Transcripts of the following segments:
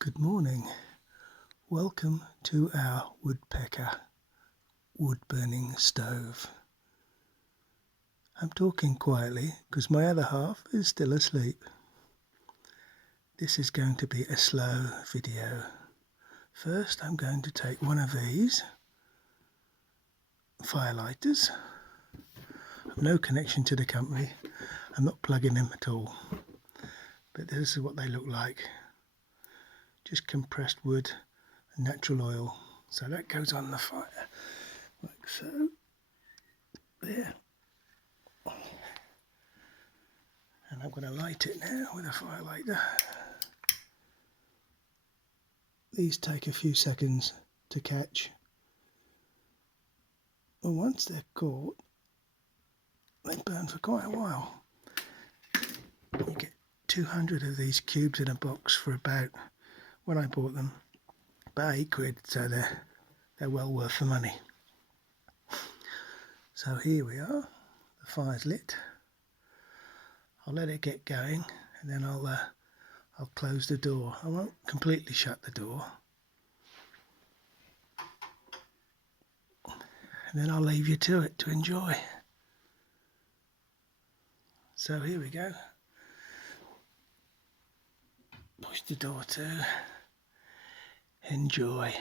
Good morning. Welcome to our woodpecker wood-burning stove. I'm talking quietly because my other half is still asleep. This is going to be a slow video. First, I'm going to take one of these firelighters. I've no connection to the company. I'm not plugging them at all. But this is what they look like. Just compressed wood and natural oil. So that goes on the fire, like so. There. And I'm going to light it now with a firelighter. These take a few seconds to catch. But once they're caught, they burn for quite a while. You get 200 of these cubes in a box for about, when I bought them, about £8, so they're well worth the money. So here we are, the fire's lit. I'll let it get going and then I'll close the door. I won't completely shut the door. And then I'll leave you to it to enjoy. So here we go. Push the door to. Enjoy.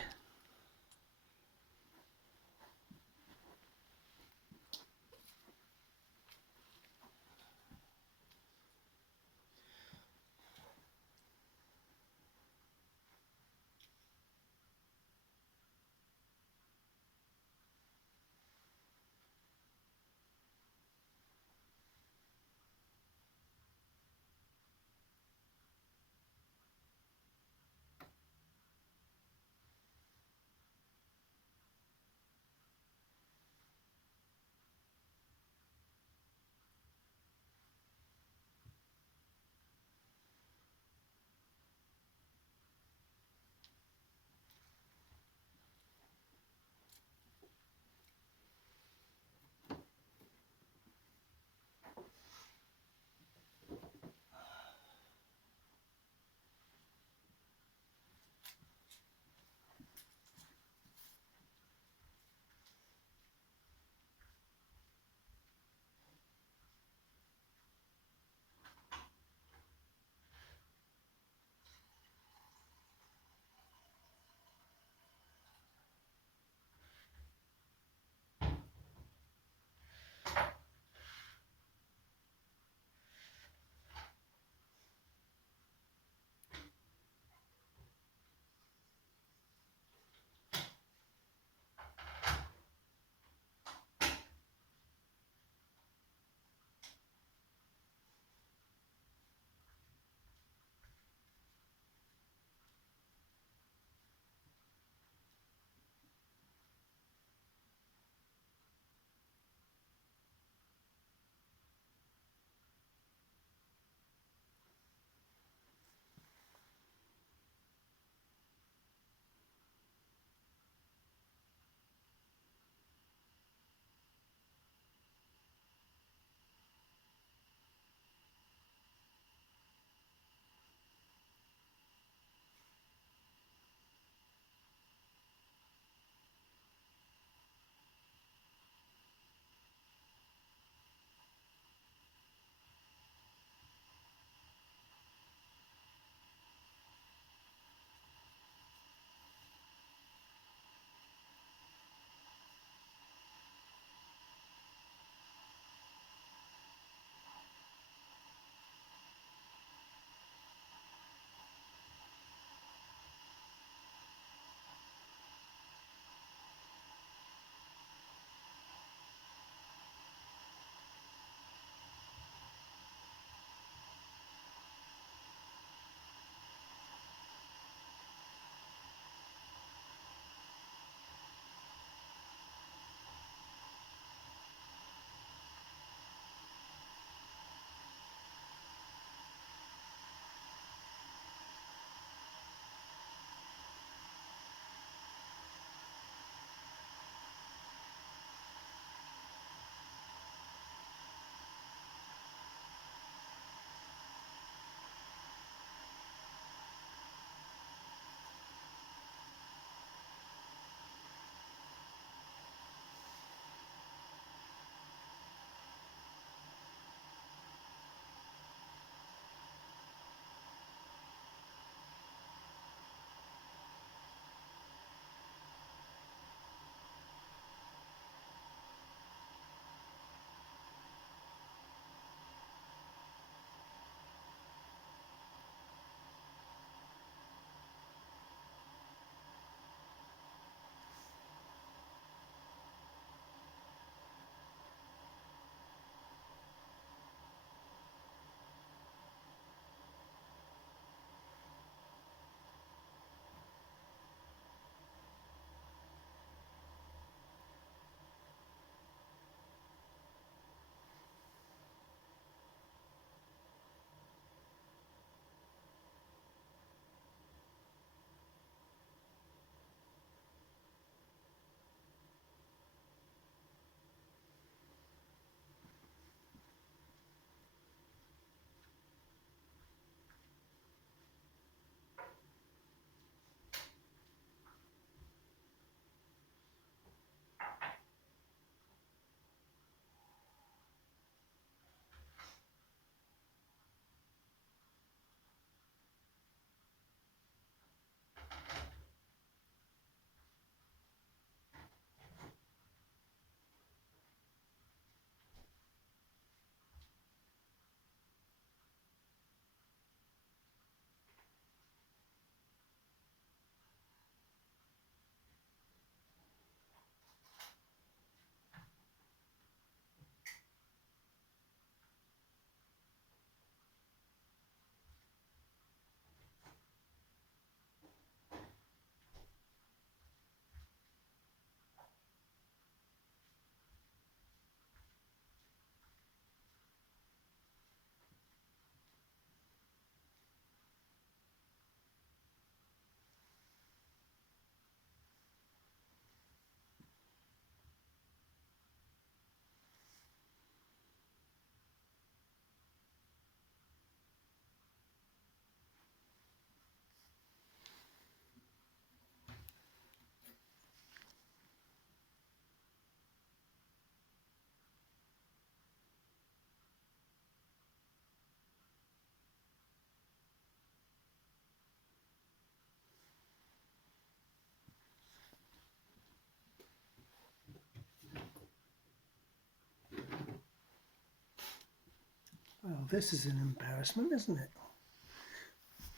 this is an embarrassment, isn't it?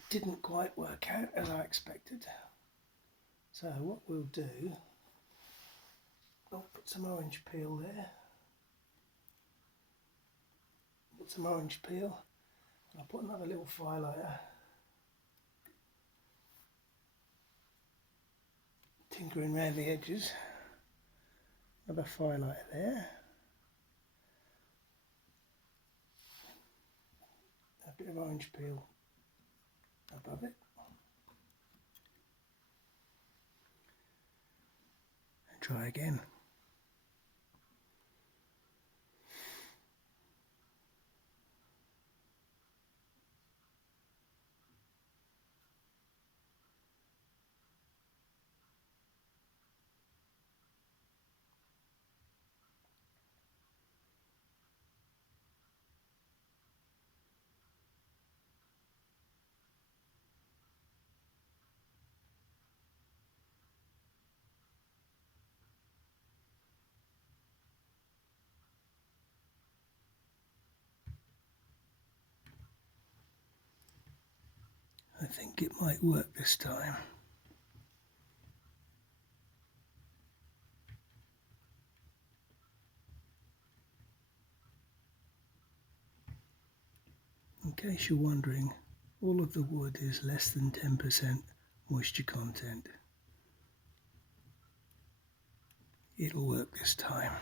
Didn't quite work out as I expected. So what we'll do, I'll put some orange peel there. Put some orange peel. I'll put another little firelighter. Tinkering around the edges. Another firelighter there. A bit of orange peel above it. And try again. I think it might work this time. In case you're wondering, all of the wood is less than 10% moisture content. It'll work this time.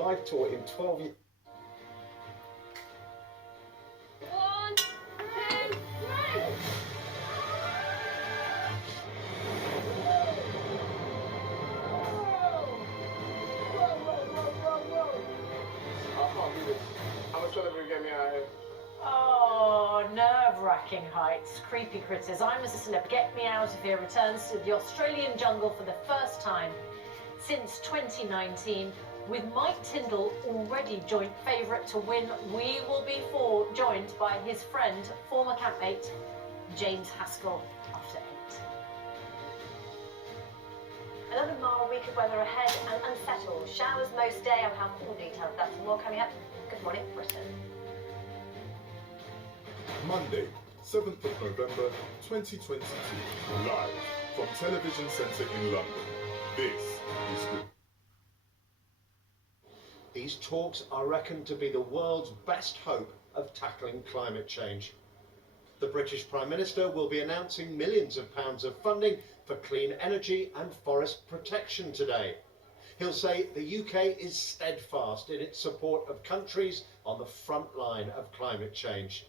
live tour in 12 years. 1, 2, 3. I can't do this. How much trouble you get me out of here? Oh, nerve-wracking heights, creepy critters. I'm a Celeb. Get Me Out of Here returns to the Australian jungle for the first time since 2019, with Mike Tindall already joint favourite to win. We will be joined by his friend, former campmate, James Haskell, after 8. Another mild week of weather ahead and unsettled. Showers most day. I'll have full details of that and more coming up. Good morning, Britain. Monday, 7th of November 2022, live from Television Centre in London. This is good. These talks are reckoned to be the world's best hope of tackling climate change. The British Prime Minister will be announcing millions of pounds of funding for clean energy and forest protection today. He'll say the UK is steadfast in its support of countries on the front line of climate change.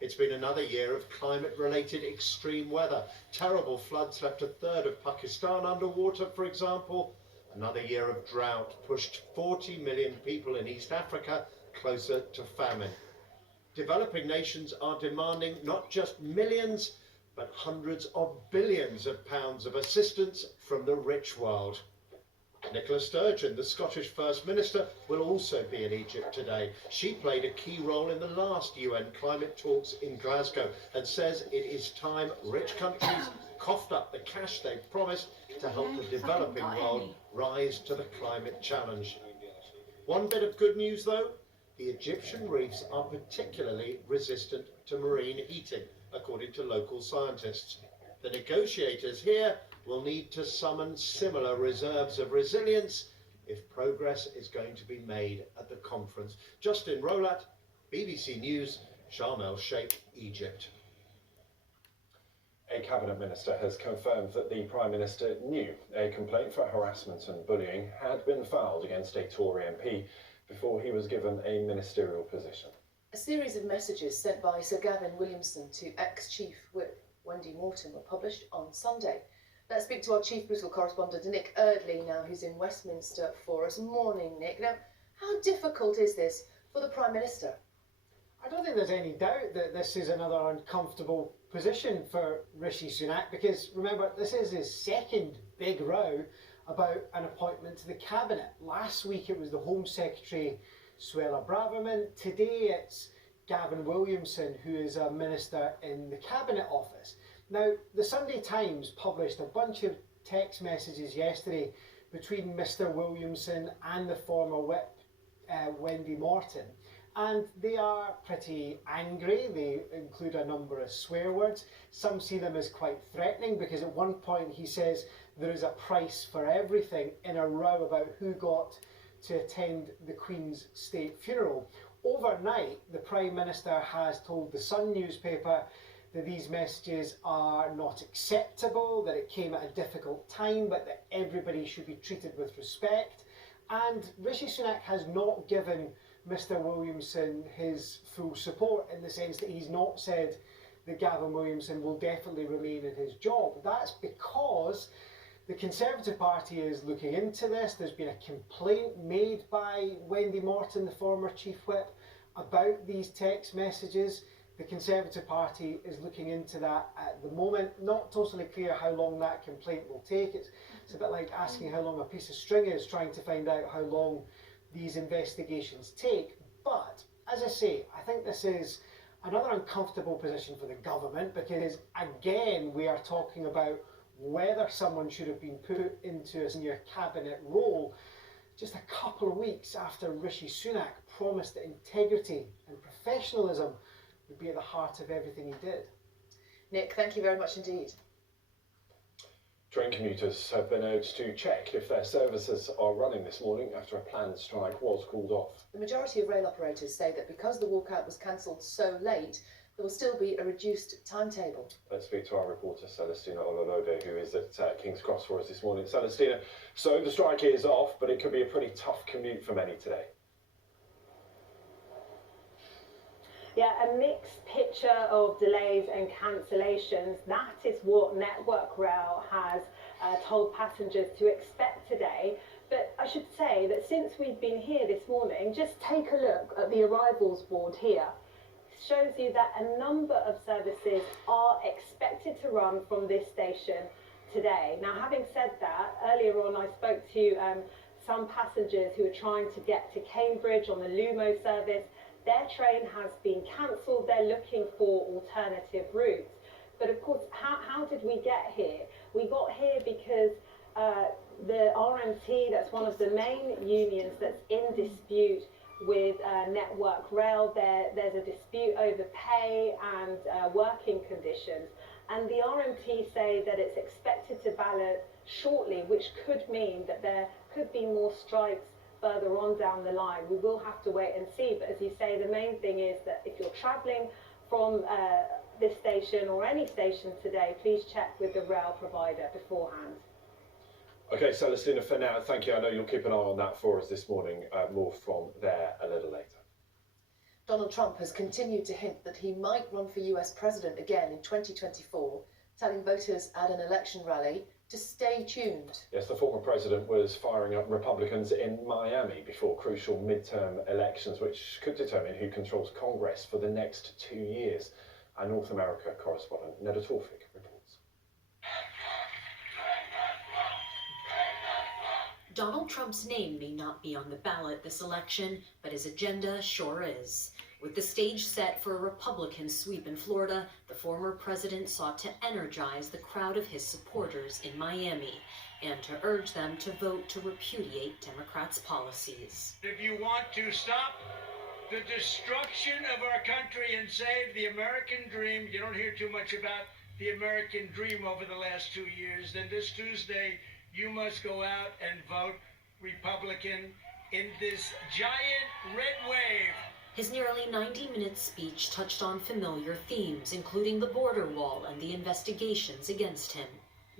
It's been another year of climate-related extreme weather. Terrible floods left a third of Pakistan underwater, for example. Another year of drought pushed 40 million people in East Africa closer to famine. Developing nations are demanding not just millions, but hundreds of billions of pounds of assistance from the rich world. Nicola Sturgeon, the Scottish First Minister, will also be in Egypt today. She played a key role in the last UN climate talks in Glasgow and says it is time rich countries coughed up the cash they've promised to help the developing world rise to the climate challenge. One bit of good news though, the Egyptian reefs are particularly resistant to marine heating, according to local scientists. The negotiators here will need to summon similar reserves of resilience if progress is going to be made at the conference. Justin Rolat, BBC News, Sharm el-Sheikh, Egypt. A cabinet minister has confirmed that the Prime Minister knew a complaint for harassment and bullying had been filed against a Tory MP before he was given a ministerial position. A series of messages sent by Sir Gavin Williamson to ex-Chief Whip Wendy Morton were published on Sunday. Let's speak to our chief political correspondent, Nick Eardley, now, who's in Westminster for us. Morning, Nick. Now, how difficult is this for the Prime Minister? I don't think there's any doubt that this is another uncomfortable position for Rishi Sunak, because remember, this is his second big row about an appointment to the cabinet. Last week it was the Home Secretary Suella Braverman. Today it's Gavin Williamson, who is a minister in the Cabinet Office. Now, the Sunday Times published a bunch of text messages yesterday between Mr Williamson and the former whip, Wendy Morton. And they are pretty angry. They include a number of swear words. Some see them as quite threatening, because at one point he says there is a price for everything, in a row about who got to attend the Queen's state funeral. Overnight, the Prime Minister has told the Sun newspaper that these messages are not acceptable, that it came at a difficult time, but that everybody should be treated with respect. And Rishi Sunak has not given Mr Williamson his full support, in the sense that he's not said that Gavin Williamson will definitely remain in his job. That's because the Conservative Party is looking into this. There's been a complaint made by Wendy Morton, the former Chief Whip, about these text messages. The Conservative Party is looking into that at the moment. Not totally clear how long that complaint will take. It's a bit like asking how long a piece of string is, trying to find out how long these investigations take. But, as I say, I think this is another uncomfortable position for the government, because, again, we are talking about whether someone should have been put into a senior cabinet role just a couple of weeks after Rishi Sunak promised that integrity and professionalism would be at the heart of everything he did. Nick, thank you very much indeed. Train commuters have been urged to check if their services are running this morning after a planned strike was called off. The majority of rail operators say that because the walkout was cancelled so late, there will still be a reduced timetable. Let's speak to our reporter Celestina Ololode, who is at King's Cross for us this morning. Celestina, so the strike is off, but it could be a pretty tough commute for many today. Yeah, a mixed picture of delays and cancellations. That is what Network Rail has told passengers to expect today. But I should say that since we've been here this morning, just take a look at the arrivals board here. It shows you that a number of services are expected to run from this station today. Now, having said that, earlier on I spoke to some passengers who are trying to get to Cambridge on the Lumo service. Their train has been cancelled. They're looking for alternative routes. But of course, how did we get here? We got here because the RMT, that's one of the main unions that's in dispute with Network Rail. There's a dispute over pay and working conditions. And the RMT say that it's expected to ballot shortly, which could mean that there could be more strikes further on down the line. We will have to wait and see, but as you say, the main thing is that if you're travelling from this station or any station today, please check with the rail provider beforehand. Okay, Celestina, for now, thank you. I know you'll keep an eye on that for us this morning. More from there a little later. Donald Trump has continued to hint that he might run for US president again in 2024, telling voters at an election rally to stay tuned. Yes, the former president was firing up Republicans in Miami before crucial midterm elections, which could determine who controls Congress for the next 2 years. Our North America correspondent, Neda Tawfik, reports. Donald Trump's name may not be on the ballot this election, but his agenda sure is. With the stage set for a Republican sweep in Florida, the former president sought to energize the crowd of his supporters in Miami and to urge them to vote to repudiate Democrats' policies. If you want to stop the destruction of our country and save the American dream, you don't hear too much about the American dream over the last 2 years, then this Tuesday you must go out and vote Republican in this giant red wave. His nearly 90-minute speech touched on familiar themes, including the border wall and the investigations against him.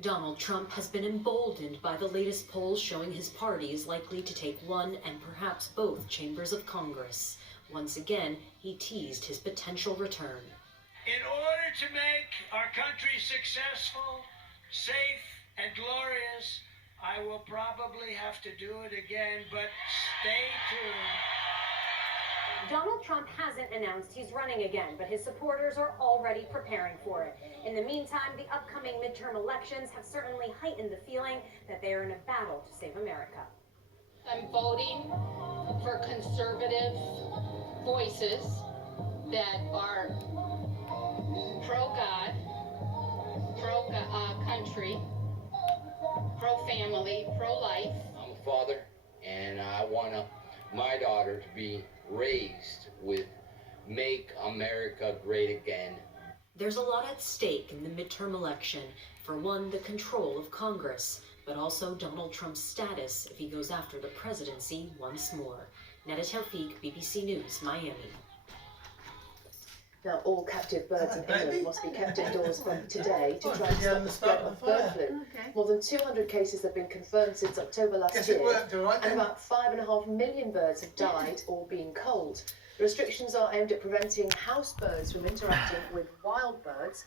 Donald Trump has been emboldened by the latest polls showing his party is likely to take one and perhaps both chambers of Congress. Once again, he teased his potential return. In order to make our country successful, safe, and glorious, I will probably have to do it again, but stay tuned. Donald Trump hasn't announced he's running again, but his supporters are already preparing for it. In the meantime, the upcoming midterm elections have certainly heightened the feeling that they are in a battle to save America. I'm voting for conservative voices that are pro-God, pro-country, pro-family, pro-life. I'm a father, and I want my daughter to be raised with Make America Great Again. There's a lot at stake in the midterm election. For one, the control of Congress, but also Donald Trump's status if he goes after the presidency once more. Neda Tawfik, BBC News, Miami. Now, all captive birds in England must be kept indoors from today to try and stop the spread of bird flu. More than 200 cases have been confirmed since October last year, and about 5.5 million birds have died or been culled. The restrictions are aimed at preventing house birds from interacting with wild birds